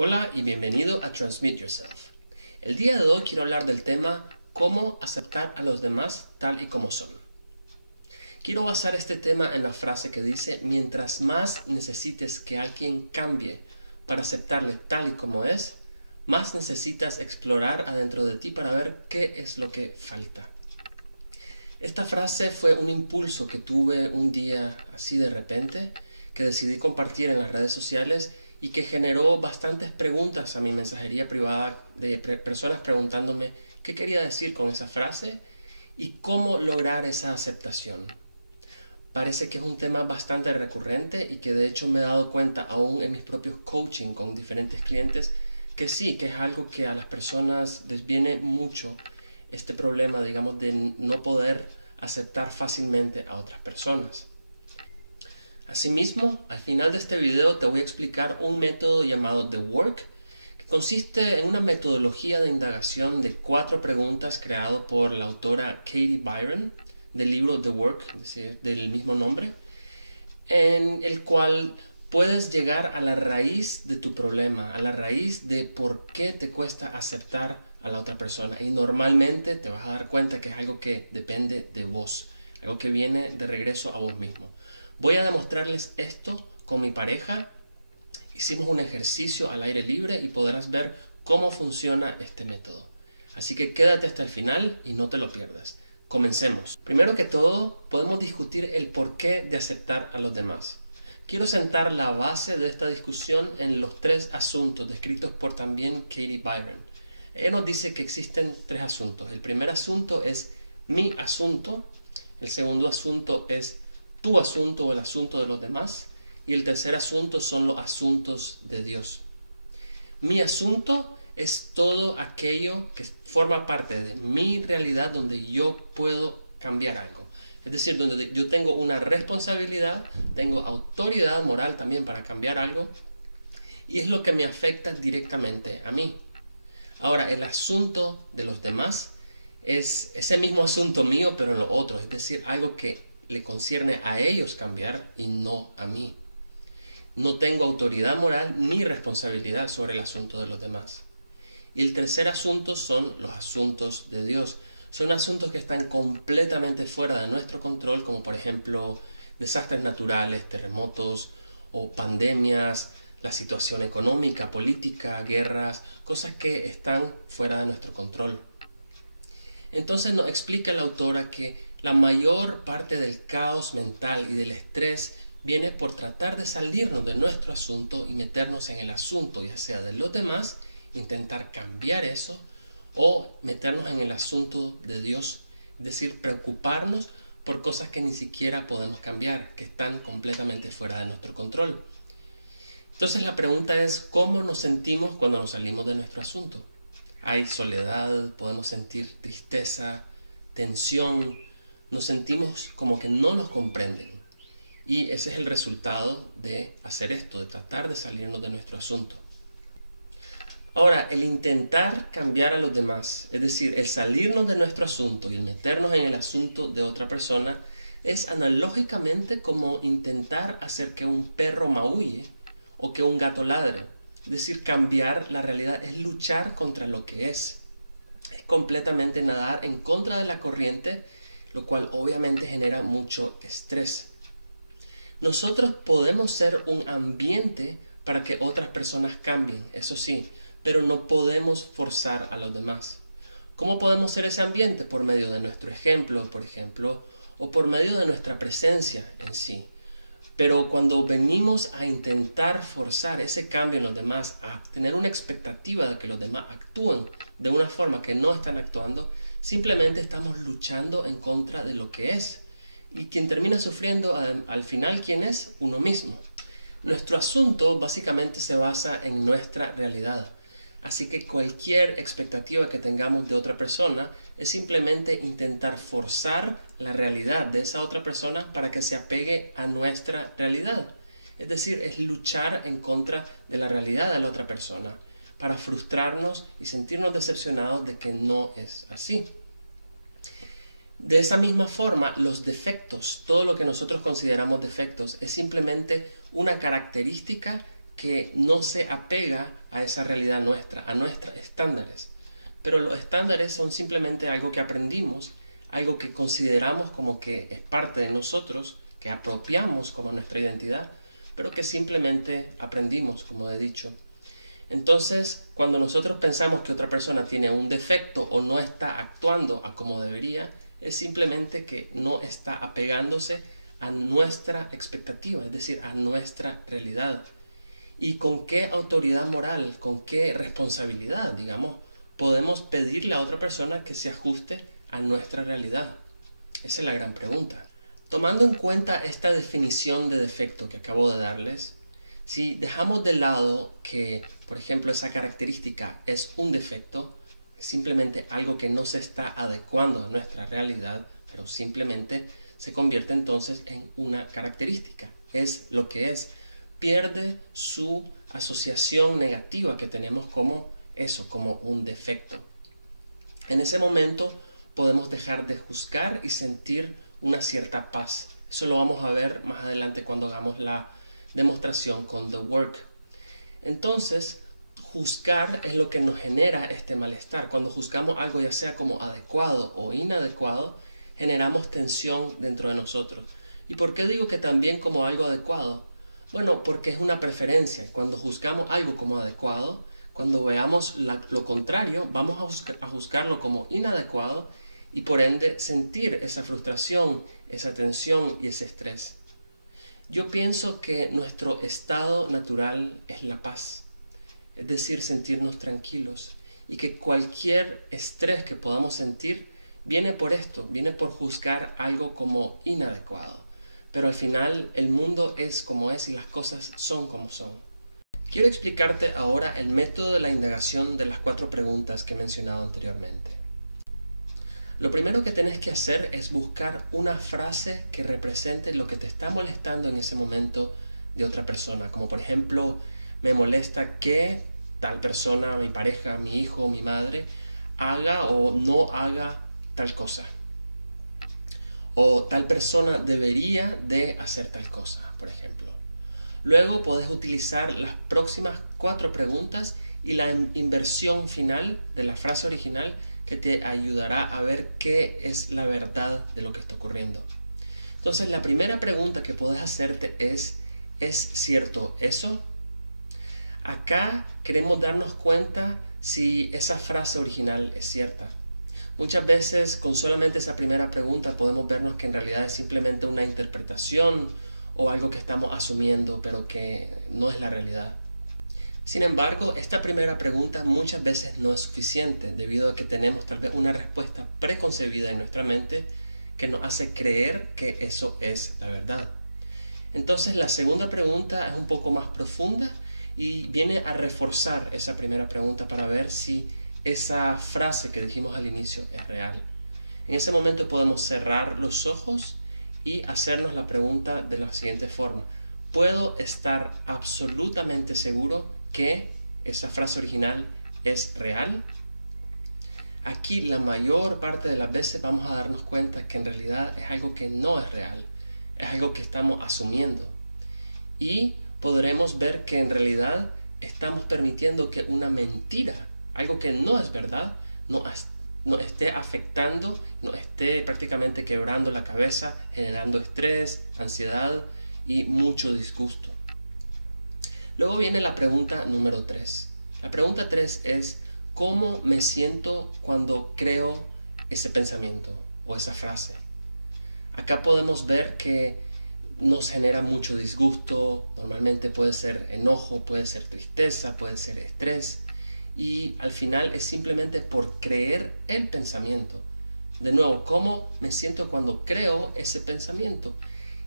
Hola y bienvenido a Transmit Yourself. El día de hoy quiero hablar del tema cómo aceptar a los demás tal y como son. Quiero basar este tema en la frase que dice: mientras más necesites que alguien cambie para aceptarle tal y como es, más necesitas explorar adentro de ti para ver qué es lo que falta. Esta frase fue un impulso que tuve un día así de repente, que decidí compartir en las redes sociales y que generó bastantes preguntas a mi mensajería privada de personas preguntándome qué quería decir con esa frase y cómo lograr esa aceptación. Parece que es un tema bastante recurrente y que de hecho me he dado cuenta aún en mis propios coaching con diferentes clientes que sí, que es algo que a las personas les viene mucho este problema, digamos, de no poder aceptar fácilmente a otras personas. Asimismo, al final de este video te voy a explicar un método llamado The Work, que consiste en una metodología de indagación de 4 preguntas creado por la autora Katie Byron del libro The Work, es decir, del mismo nombre, en el cual puedes llegar a la raíz de tu problema, a la raíz de por qué te cuesta aceptar a la otra persona. Y normalmente te vas a dar cuenta que es algo que depende de vos, algo que viene de regreso a vos mismo. Voy a demostrarles esto con mi pareja. Hicimos un ejercicio al aire libre y podrás ver cómo funciona este método. Así que quédate hasta el final y no te lo pierdas. Comencemos. Primero que todo, podemos discutir el porqué de aceptar a los demás. Quiero sentar la base de esta discusión en los 3 asuntos descritos por también Katie Byron. Ella nos dice que existen 3 asuntos. El primer asunto es mi asunto. El segundo asunto es tu asunto o el asunto de los demás. Y el tercer asunto son los asuntos de Dios. Mi asunto es todo aquello que forma parte de mi realidad donde yo puedo cambiar algo. Es decir, donde yo tengo una responsabilidad, tengo autoridad moral también para cambiar algo, y es lo que me afecta directamente a mí. Ahora, el asunto de los demás es ese mismo asunto mío, pero en lo otro, es decir, algo que le concierne a ellos cambiar y no a mí. No tengo autoridad moral ni responsabilidad sobre el asunto de los demás. Y el tercer asunto son los asuntos de Dios. Son asuntos que están completamente fuera de nuestro control, como por ejemplo desastres naturales, terremotos o pandemias, la situación económica, política, guerras, cosas que están fuera de nuestro control. Entonces nos explica la autora que la mayor parte del caos mental y del estrés viene por tratar de salirnos de nuestro asunto y meternos en el asunto, ya sea de los demás, intentar cambiar eso, o meternos en el asunto de Dios, es decir, preocuparnos por cosas que ni siquiera podemos cambiar, que están completamente fuera de nuestro control. Entonces la pregunta es, ¿cómo nos sentimos cuando nos salimos de nuestro asunto? Hay soledad, podemos sentir tristeza, tensión, nos sentimos como que no nos comprenden. Y ese es el resultado de hacer esto, de tratar de salirnos de nuestro asunto. Ahora, el intentar cambiar a los demás, es decir, el salirnos de nuestro asunto y el meternos en el asunto de otra persona, es analógicamente como intentar hacer que un perro maulle o que un gato ladre. Es decir, cambiar la realidad es luchar contra lo que es. Es completamente nadar en contra de la corriente, lo cual obviamente genera mucho estrés. Nosotros podemos ser un ambiente para que otras personas cambien, eso sí, pero no podemos forzar a los demás. ¿Cómo podemos ser ese ambiente? Por medio de nuestro ejemplo, por ejemplo, o por medio de nuestra presencia en sí. Pero cuando venimos a intentar forzar ese cambio en los demás, a tener una expectativa de que los demás actúen de una forma que no están actuando, simplemente estamos luchando en contra de lo que es. Y quien termina sufriendo al final, ¿quién es? Uno mismo. Nuestro asunto básicamente se basa en nuestra realidad. Así que cualquier expectativa que tengamos de otra persona es simplemente intentar forzar la realidad de esa otra persona para que se apegue a nuestra realidad. Es decir, es luchar en contra de la realidad de la otra persona para frustrarnos y sentirnos decepcionados de que no es así. De esa misma forma, los defectos, todo lo que nosotros consideramos defectos, es simplemente una característica que no se apega a esa realidad nuestra, a nuestros estándares. Pero los estándares son simplemente algo que aprendimos, algo que consideramos como que es parte de nosotros, que apropiamos como nuestra identidad, pero que simplemente aprendimos, como he dicho. Entonces, cuando nosotros pensamos que otra persona tiene un defecto o no está actuando a como debería, es simplemente que no está apegándose a nuestra expectativa, es decir, a nuestra realidad. ¿Y con qué autoridad moral, con qué responsabilidad, digamos, podemos pedirle a otra persona que se ajuste a nuestra realidad? Esa es la gran pregunta. Tomando en cuenta esta definición de defecto que acabo de darles, si dejamos de lado que, por ejemplo, esa característica es un defecto, simplemente algo que no se está adecuando a nuestra realidad, pero simplemente se convierte entonces en una característica, es lo que es, pierde su asociación negativa que tenemos como eso, como un defecto. En ese momento podemos dejar de juzgar y sentir una cierta paz. Eso lo vamos a ver más adelante cuando hagamos la demostración con The Work. Entonces, juzgar es lo que nos genera este malestar. Cuando juzgamos algo ya sea como adecuado o inadecuado, generamos tensión dentro de nosotros. ¿Y por qué digo que también como algo adecuado? Bueno, porque es una preferencia. Cuando juzgamos algo como adecuado, cuando veamos lo contrario, vamos a juzgarlo como inadecuado y por ende sentir esa frustración, esa tensión y ese estrés. Yo pienso que nuestro estado natural es la paz, es decir, sentirnos tranquilos, y que cualquier estrés que podamos sentir viene por esto, viene por juzgar algo como inadecuado. Pero al final el mundo es como es y las cosas son como son. Quiero explicarte ahora el método de la indagación de las 4 preguntas que he mencionado anteriormente. Lo primero que tenés que hacer es buscar una frase que represente lo que te está molestando en ese momento de otra persona. Como por ejemplo, me molesta que tal persona, mi pareja, mi hijo, mi madre, haga o no haga tal cosa. O tal persona debería de hacer tal cosa, por ejemplo. Luego podés utilizar las próximas 4 preguntas y la inversión final de la frase original que te ayudará a ver qué es la verdad de lo que está ocurriendo. Entonces, la primera pregunta que puedes hacerte ¿es cierto eso? Acá queremos darnos cuenta si esa frase original es cierta. Muchas veces con solamente esa primera pregunta podemos vernos que en realidad es simplemente una interpretación o algo que estamos asumiendo, pero que no es la realidad. Sin embargo, esta primera pregunta muchas veces no es suficiente debido a que tenemos tal vez una respuesta preconcebida en nuestra mente que nos hace creer que eso es la verdad. Entonces la segunda pregunta es un poco más profunda y viene a reforzar esa primera pregunta para ver si esa frase que dijimos al inicio es real. En ese momento podemos cerrar los ojos y hacernos la pregunta de la siguiente forma: ¿puedo estar absolutamente seguro que esa frase original es real? Aquí la mayor parte de las veces vamos a darnos cuenta que en realidad es algo que no es real, es algo que estamos asumiendo. Y podremos ver que en realidad estamos permitiendo que una mentira, algo que no es verdad, nos esté afectando, nos esté prácticamente quebrando la cabeza, generando estrés, ansiedad y mucho disgusto. Luego viene la pregunta número 3. La pregunta 3 es: ¿cómo me siento cuando creo ese pensamiento o esa frase? Acá podemos ver que nos genera mucho disgusto, normalmente puede ser enojo, puede ser tristeza, puede ser estrés, y al final es simplemente por creer el pensamiento. De nuevo, ¿cómo me siento cuando creo ese pensamiento?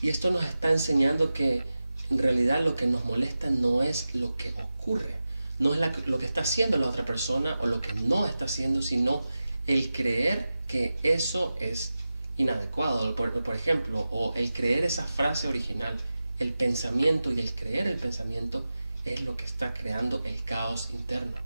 Y esto nos está enseñando que en realidad lo que nos molesta no es lo que ocurre, no es lo que está haciendo la otra persona o lo que no está haciendo, sino el creer que eso es inadecuado, por ejemplo, o el creer esa frase original. El pensamiento y el creer el pensamiento es lo que está creando el caos interno.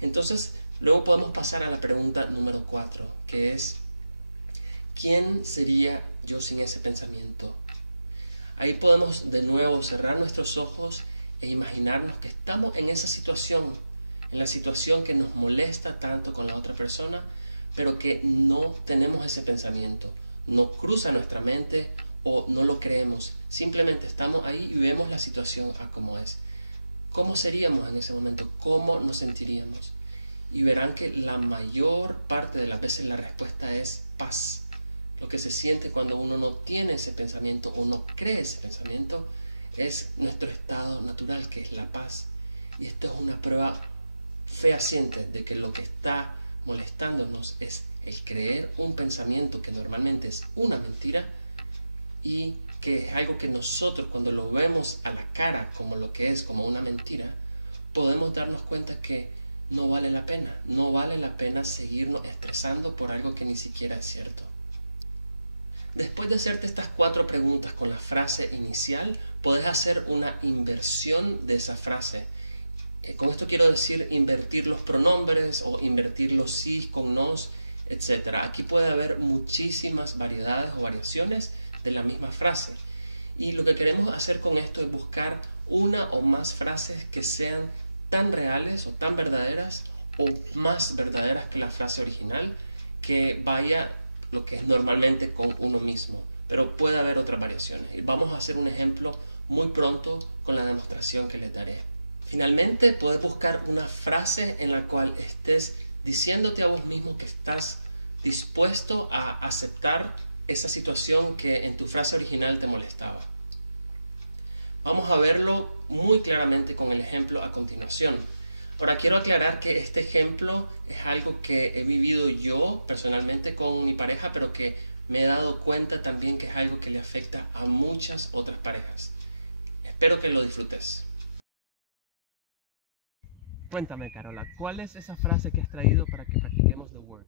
Entonces, luego podemos pasar a la pregunta número 4, que es: ¿quién sería yo sin ese pensamiento? Ahí podemos de nuevo cerrar nuestros ojos e imaginarnos que estamos en esa situación, en la situación que nos molesta tanto con la otra persona, pero que no tenemos ese pensamiento, no cruza nuestra mente o no lo creemos. Simplemente estamos ahí y vemos la situación a como es. ¿Cómo seríamos en ese momento? ¿Cómo nos sentiríamos? Y verán que la mayor parte de las veces la respuesta es paz. Lo que se siente cuando uno no tiene ese pensamiento o no cree ese pensamiento es nuestro estado natural, que es la paz. Y esto es una prueba fehaciente de que lo que está molestándonos es el creer un pensamiento que normalmente es una mentira y que es algo que nosotros cuando lo vemos a la cara como lo que es, como una mentira, podemos darnos cuenta que no vale la pena seguirnos estresando por algo que ni siquiera es cierto. Después de hacerte estas 4 preguntas con la frase inicial, podés hacer una inversión de esa frase. Con esto quiero decir invertir los pronombres o invertir los sí con nos, etc. Aquí puede haber muchísimas variedades o variaciones de la misma frase. Y lo que queremos hacer con esto es buscar una o más frases que sean tan reales o tan verdaderas o más verdaderas que la frase original, que vaya lo que es normalmente con uno mismo. Pero puede haber otras variaciones. Y vamos a hacer un ejemplo muy pronto con la demostración que les daré. Finalmente, puedes buscar una frase en la cual estés diciéndote a vos mismo que estás dispuesto a aceptar esa situación que en tu frase original te molestaba. Vamos a verlo muy claramente con el ejemplo a continuación. Ahora quiero aclarar que este ejemplo es algo que he vivido yo personalmente con mi pareja, pero que me he dado cuenta también que es algo que le afecta a muchas otras parejas. Espero que lo disfrutes. Cuéntame, Carola, ¿cuál es esa frase que has traído para que practiquemos The Work?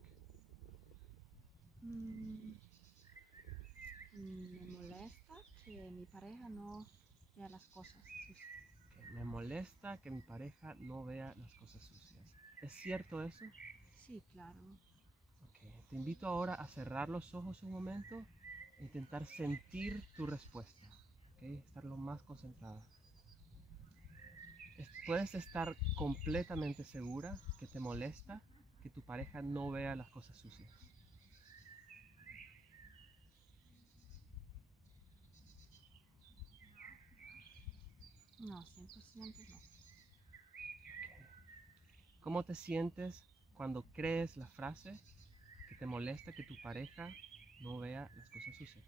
Me molesta que mi pareja no vea las cosas sucias. Me molesta que mi pareja no vea las cosas sucias. ¿Es cierto eso? Sí, claro. Okay. Te invito ahora a cerrar los ojos un momento e intentar sentir tu respuesta. Okay. Estar lo más concentrada. Puedes estar completamente segura que te molesta que tu pareja no vea las cosas sucias. No, 100% no. ¿Cómo te sientes cuando crees la frase que te molesta que tu pareja no vea las cosas sucias?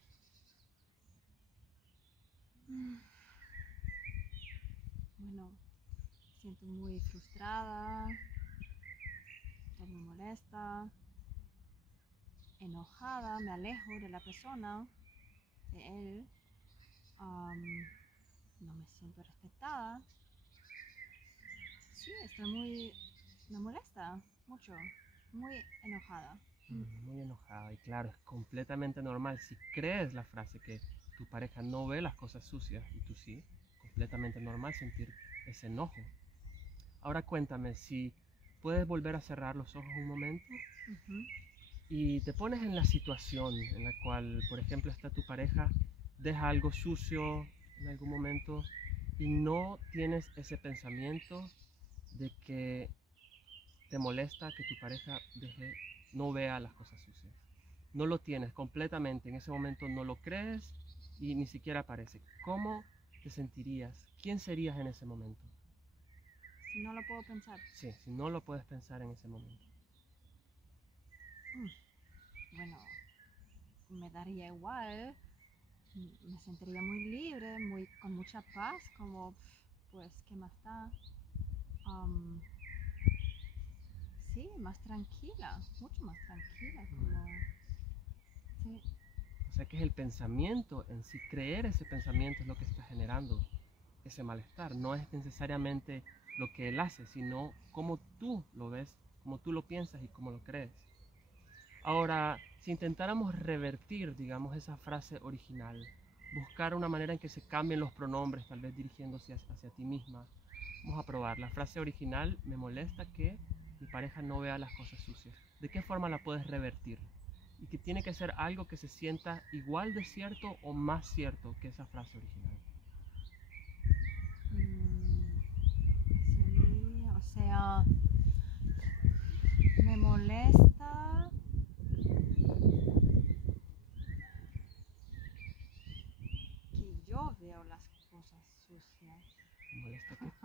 Bueno, siento muy frustrada, estoy muy molesta, enojada, me alejo de la persona, de él. No me siento respetada. Sí, me molesta mucho, muy enojada. Muy enojada y claro, es completamente normal. Si crees la frase que tu pareja no ve las cosas sucias y tú sí, completamente normal sentir ese enojo. Ahora cuéntame si puedes volver a cerrar los ojos un momento y te pones en la situación en la cual, por ejemplo, está tu pareja, deja algo sucio en algún momento y no tienes ese pensamiento de que te molesta que tu pareja no vea las cosas sucias. No lo tienes completamente, en ese momento no lo crees y ni siquiera aparece. ¿Cómo te sentirías? ¿Quién serías en ese momento? Si no lo puedo pensar. Sí, si no lo puedes pensar en ese momento. Bueno, me daría igual, me sentiría muy libre, con mucha paz, como, pues, ¿qué más da? Am, sí, más tranquila, mucho más tranquila, como, sí, O sea que es el pensamiento en sí, creer ese pensamiento es lo que está generando ese malestar. No es necesariamente lo que él hace, sino cómo tú lo ves, cómo tú lo piensas y cómo lo crees. Ahora, si intentáramos revertir, digamos, esa frase original, buscar una manera en que se cambien los pronombres, tal vez dirigiéndose hacia ti misma, vamos a probar. La frase original: me molesta que mi pareja no vea las cosas sucias. ¿De qué forma la puedes revertir? Y que tiene que ser algo que se sienta igual de cierto o más cierto que esa frase original.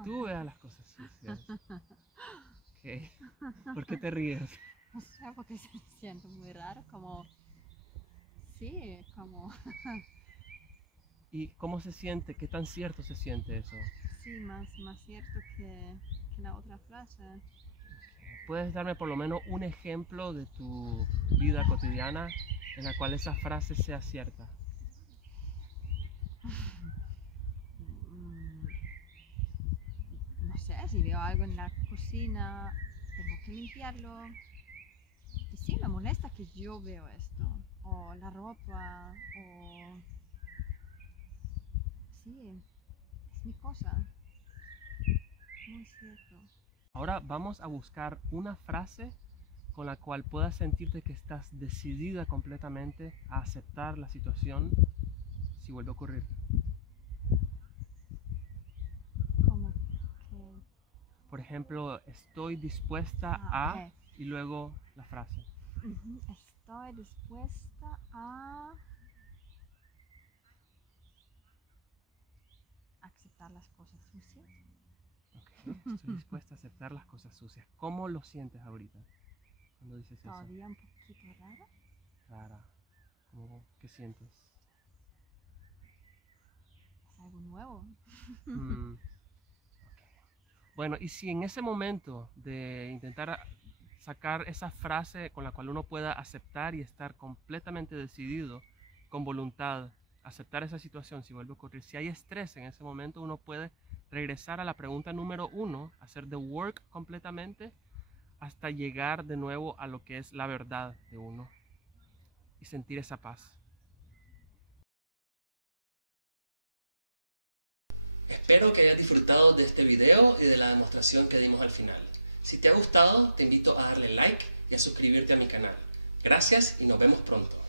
tú veas las cosas sucias. Okay. ¿Por qué te ríes? O sea, porque se siento muy raro, como... Sí, como... ¿Y cómo se siente? ¿Qué tan cierto se siente eso? Sí, más cierto que la otra frase. ¿Puedes darme por lo menos un ejemplo de tu vida cotidiana en la cual esa frase sea cierta? No sé, si veo algo en la cocina, tengo que limpiarlo. Y sí, me molesta que yo veo esto. O la ropa, o... Sí, es mi cosa. No es cierto. Ahora vamos a buscar una frase con la cual puedas sentirte que estás decidida completamente a aceptar la situación si vuelve a ocurrir. ¿Cómo? Por ejemplo, estoy dispuesta a, y luego la frase. Estoy dispuesta a aceptar las cosas sucias. Okay. Estoy dispuesta a aceptar las cosas sucias. ¿Cómo lo sientes ahorita cuando dices eso? Todavía un poquito raro. Clara, ¿qué sientes? Es algo nuevo. Okay. Bueno, y si en ese momento de intentar sacar esa frase con la cual uno pueda aceptar y estar completamente decidido, con voluntad, aceptar esa situación si vuelve a ocurrir, si hay estrés en ese momento, uno puede regresar a la pregunta número 1, hacer the work completamente hasta llegar de nuevo a lo que es la verdad de uno y sentir esa paz. Espero que hayas disfrutado de este video y de la demostración que dimos al final. Si te ha gustado, te invito a darle like y a suscribirte a mi canal. Gracias y nos vemos pronto.